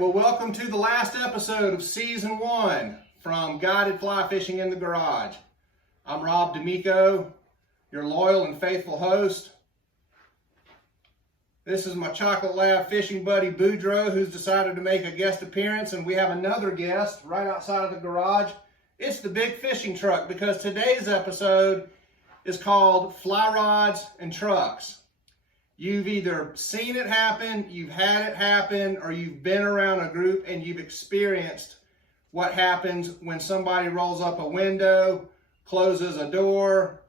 well, welcome to the last episode of Season 1 from Guided Fly Fishing in the Garage. I'm Rob D'Amico, your loyal and faithful host. This is my Chocolate Lab fishing buddy, Boudreaux, who's decided to make a guest appearance, and we have another guest right outside of the garage. It's the big fishing truck, because today's episode is called Fly Rods and Trucks. You've either seen it happen, you've had it happen, or you've been around a group and you've experienced what happens when somebody rolls up a window, closes a door,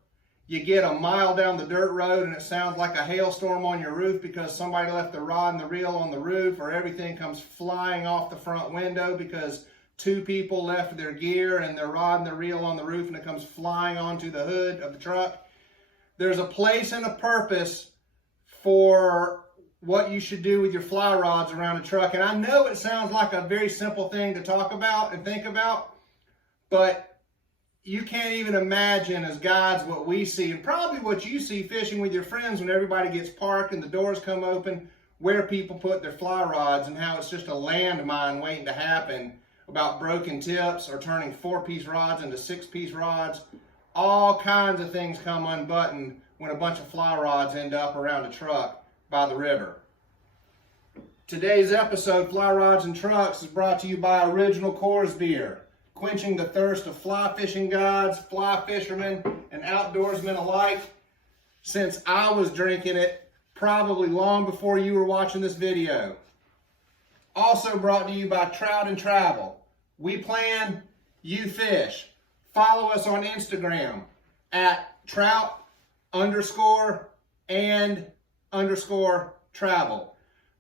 you get a mile down the dirt road and it sounds like a hailstorm on your roof because somebody left the rod and the reel on the roof, or everything comes flying off the front window because two people left their gear and their rod and the reel on the roof and it comes flying onto the hood of the truck. There's a place and a purpose for what you should do with your fly rods around a truck. And I know it sounds like a very simple thing to talk about and think about, but you can't even imagine as guides what we see, and probably what you see fishing with your friends when everybody gets parked and the doors come open, where people put their fly rods and how it's just a landmine waiting to happen about broken tips or turning 4-piece rods into 6-piece rods. All kinds of things come unbuttoned when a bunch of fly rods end up around a truck by the river. Today's episode, Fly Rods and Trucks, is brought to you by Original Coors Beer, quenching the thirst of fly fishing guides, fly fishermen, and outdoorsmen alike. Since I was drinking it, probably long before you were watching this video. Also brought to you by Trout and Travel. We plan, you fish. Follow us on Instagram at trout_and_travel.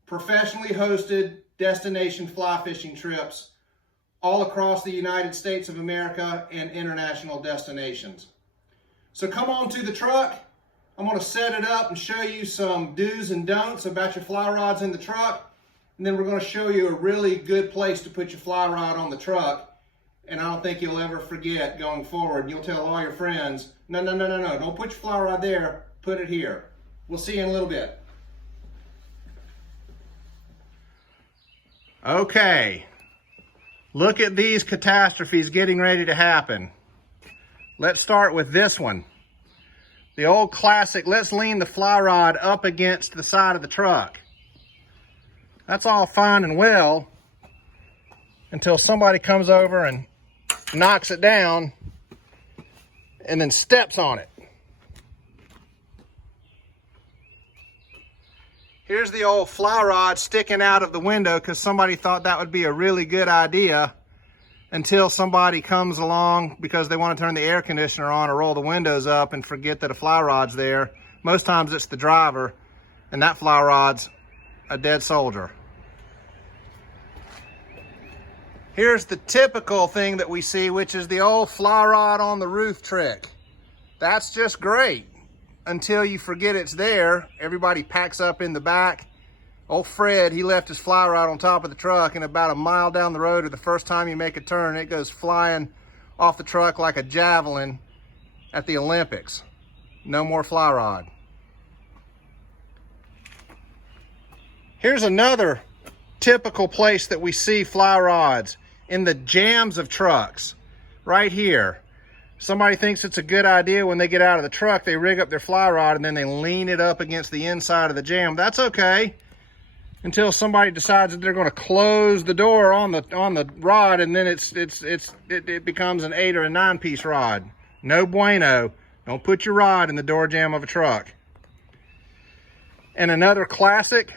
Professionally hosted destination fly fishing trips all across the United States of America and international destinations. So come on to the truck. I'm going to set it up and show you some do's and don'ts about your fly rods in the truck. And then we're going to show you a really good place to put your fly rod on the truck. And I don't think you'll ever forget going forward. You'll tell all your friends, no, don't put your fly rod there, put it here. We'll see you in a little bit. Okay, look at these catastrophes getting ready to happen. Let's start with this one. The old classic, let's lean the fly rod up against the side of the truck. That's all fine and well until somebody comes over and knocks it down and then steps on it. Here's the old fly rod sticking out of the window because somebody thought that would be a really good idea, until somebody comes along because they want to turn the air conditioner on or roll the windows up and forget that a fly rod's there. Most times it's the driver, and that fly rod's a dead soldier. Here's the typical thing that we see, which is the old fly rod on the roof trick. That's just great until you forget it's there. Everybody packs up in the back. Old Fred, he left his fly rod on top of the truck, and about a mile down the road, or the first time you make a turn, it goes flying off the truck like a javelin at the Olympics. No more fly rod. Here's another typical place that we see fly rods, in the jams of trucks, right here. Somebody thinks it's a good idea when they get out of the truck, they rig up their fly rod and then they lean it up against the inside of the jam. That's okay, until somebody decides that they're going to close the door on the rod, and then it becomes an 8 or a 9-piece rod. No bueno. Don't put your rod in the door jamb of a truck. And another classic,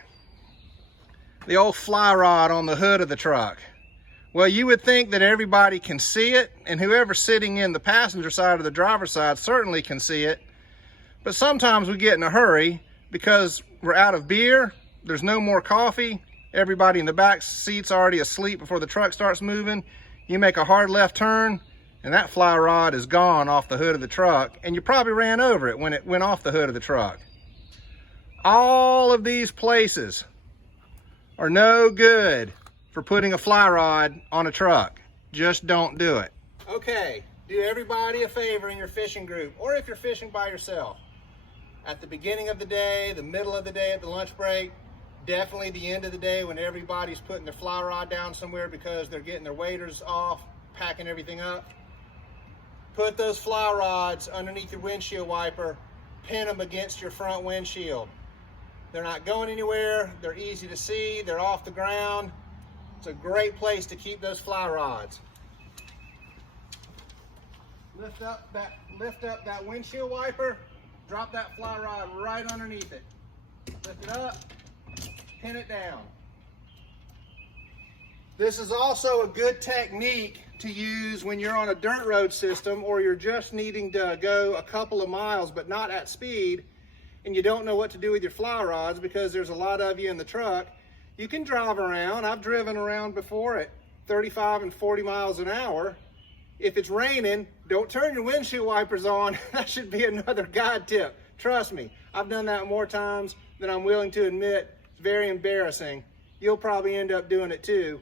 the old fly rod on the hood of the truck. Well, you would think that everybody can see it, and whoever's sitting in the passenger side or the driver's side certainly can see it. But sometimes we get in a hurry because we're out of beer, there's no more coffee, everybody in the back seat's already asleep before the truck starts moving. You make a hard left turn, and that fly rod is gone off the hood of the truck, and you probably ran over it when it went off the hood of the truck. All of these places are no good for putting a fly rod on a truck. Just don't do it. Okay, do everybody a favor in your fishing group, or if you're fishing by yourself. At the beginning of the day, the middle of the day, at the lunch break, Definitely the end of the day when everybody's putting their fly rod down somewhere because they're getting their waders off, packing everything up. Put those fly rods underneath your windshield wiper, pin them against your front windshield. They're not going anywhere, they're easy to see, they're off the ground. It's a great place to keep those fly rods. Lift up that windshield wiper, drop that fly rod right underneath it. Lift it up, pin it down. This is also a good technique to use when you're on a dirt road system or you're just needing to go a couple of miles but not at speed and you don't know what to do with your fly rods because there's a lot of you in the truck. You can drive around. I've driven around before at 35 and 40 miles an hour. If it's raining, don't turn your windshield wipers on. That should be another guide tip. Trust me, I've done that more times than I'm willing to admit. It's very embarrassing. You'll probably end up doing it too.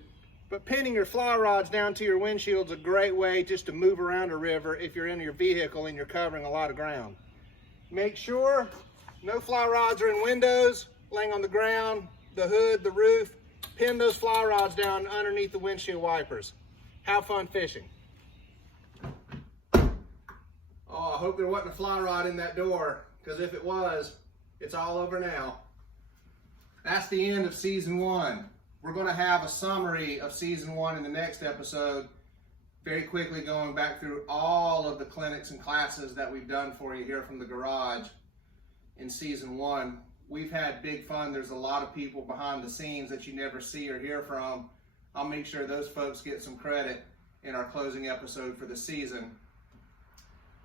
But pinning your fly rods down to your windshield is a great way just to move around a river if you're in your vehicle and you're covering a lot of ground. Make sure no fly rods are in windows, laying on the ground, the hood, the roof. Pin those fly rods down underneath the windshield wipers. Have fun fishing. Oh, I hope there wasn't a fly rod in that door, because if it was, it's all over now. That's the end of season 1. We're going to have a summary of season 1 in the next episode, very quickly going back through all of the clinics and classes that we've done for you here from the garage in season 1. We've had big fun. There's a lot of people behind the scenes that you never see or hear from. I'll make sure those folks get some credit in our closing episode for the season.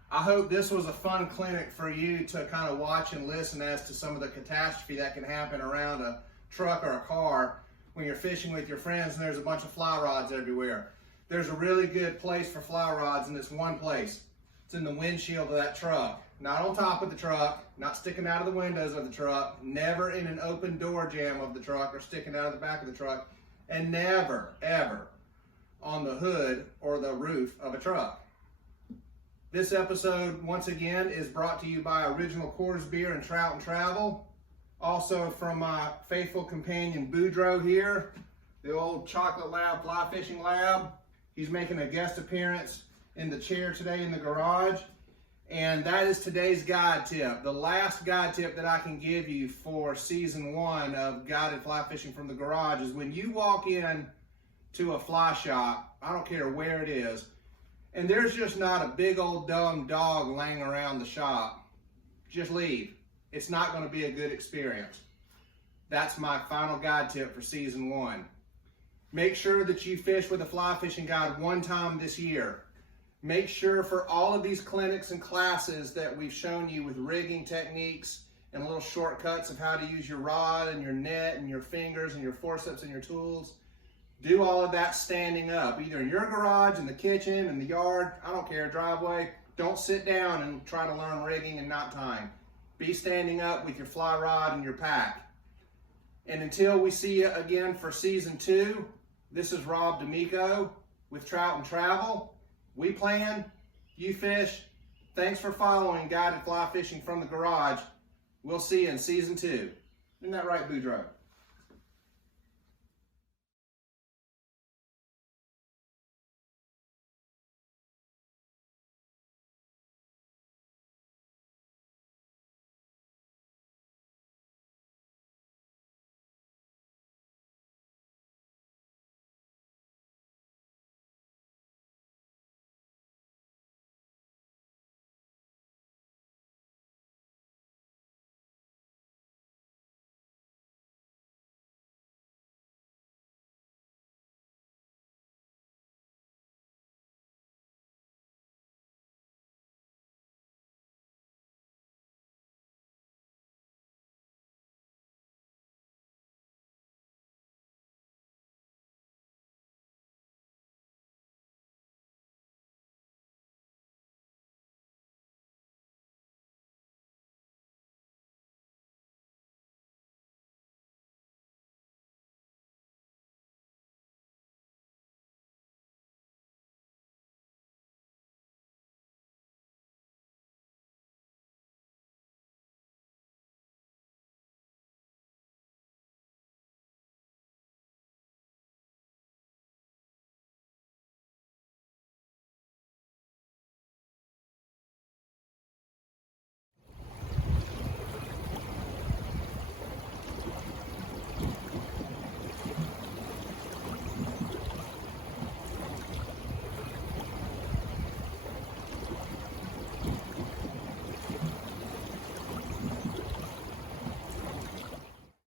I hope this was a fun clinic for you to kind of watch and listen as to some of the catastrophe that can happen around a truck or a car when you're fishing with your friends and there's a bunch of fly rods everywhere. There's a really good place for fly rods, and it's one place. It's in the windshield of that truck. Not on top of the truck, not sticking out of the windows of the truck, never in an open door jamb of the truck or sticking out of the back of the truck, and never, ever on the hood or the roof of a truck. This episode, once again, is brought to you by Original Coors Beer and Trout and Travel. Also from my faithful companion Boudreaux here, the old Chocolate Lab Fly Fishing Lab. He's making a guest appearance in the chair today in the garage. And that is today's guide tip. The last guide tip that I can give you for season 1 of Guided Fly Fishing from the Garage is when you walk in to a fly shop, I don't care where it is, and there's just not a big old dumb dog laying around the shop, just leave. It's not going to be a good experience. That's my final guide tip for season 1. Make sure that you fish with a fly fishing guide one time this year. Make sure for all of these clinics and classes that we've shown you with rigging techniques and little shortcuts of how to use your rod and your net and your fingers and your forceps and your tools, do all of that standing up, either in your garage, in the kitchen, in the yard, I don't care, driveway. Don't sit down and try to learn rigging and knot tying. Be standing up with your fly rod and your pack. And until we see you again for season 2, this is Rob D'Amico with Trout and Travel. We plan, you fish. Thanks for following Guided Fly Fishing from the Garage. We'll see you in season 2. Isn't that right, Boudreaux?